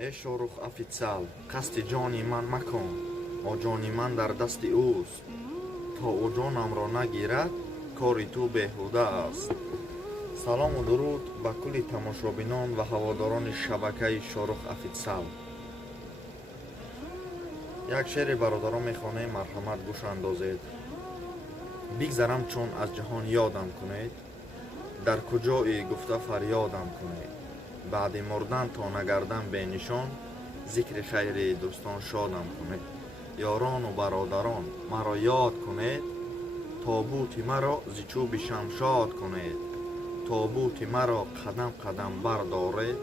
ای شاهرخ افیسال قصد جانی من مکن و جانی من در دست اوست تا او جانم را نگیرد کاری تو بیهوده است. سلام و درود به کل تماشابینان و هواداران شبکه شاهرخ افیسال. یک شعر برادران میخوانه، مرحمت گوش اندازید. بگذرم چون از جهان یادم کنید، در کجایی گفته فریادم کنید. بعد مردن تا نگردم به نشان، ذکر خیر دوستان شادم کنید. یاران و برادران مرا یاد کنید، تابوت مرا ز چوب شمشاد کنید. تابوت مرا قدم قدم بردارید،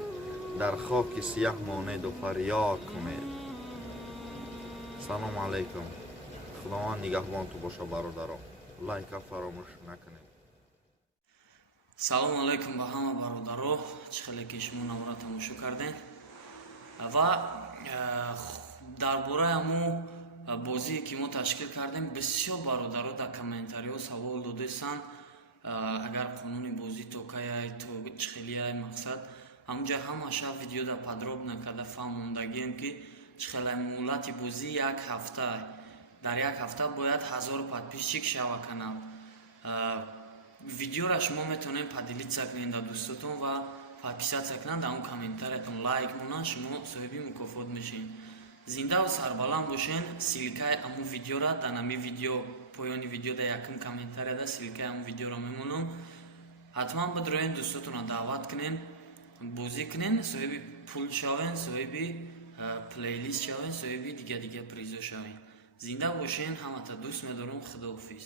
در خاک سیاه مانید و فریاد کنید. سلام علیکم. خداوند نگهبان تو باشه برادران. لایک فراموش نکنید. салому алайкум ба ҳама бародаро, чӣ хеле ки шумо наморо тамошо кардем ва дар бораи ҳамун бозие ки мо ташкил кардем бисёр бародаро дар комментариҳо савол додастанд агар қонуни бозӣ то каяй, то чӣ хелияй мақсад. ҳамунҷа ҳамаша видеода подробно карда фаҳмондагием ки чӣ хеле муҳлати бозӣ як ҳафта, дар як ҳафта бояд 1000 подписчик шава канал. видеора шумо метавонед поделиться кунед дар дӯстотон ва подписатсия кунанд дар он комментариятон лайк монанд, шумо соҳиби мукофот мешин. Зиндаву сарбаланд бошен. Силкаи ҳамун видеора дар нами видео, поёни видеода якум комментарияда силкаи ҳамун видеоро мемонам. ҳатман бидроен дӯстотонро даъват кунен, бозӣ кунен, соҳиби пул шавен, соҳиби плейлист шавен, соҳиби дига призо шавен. Зинда бошен. ҳамата дӯст медорам. Худоҳофиз.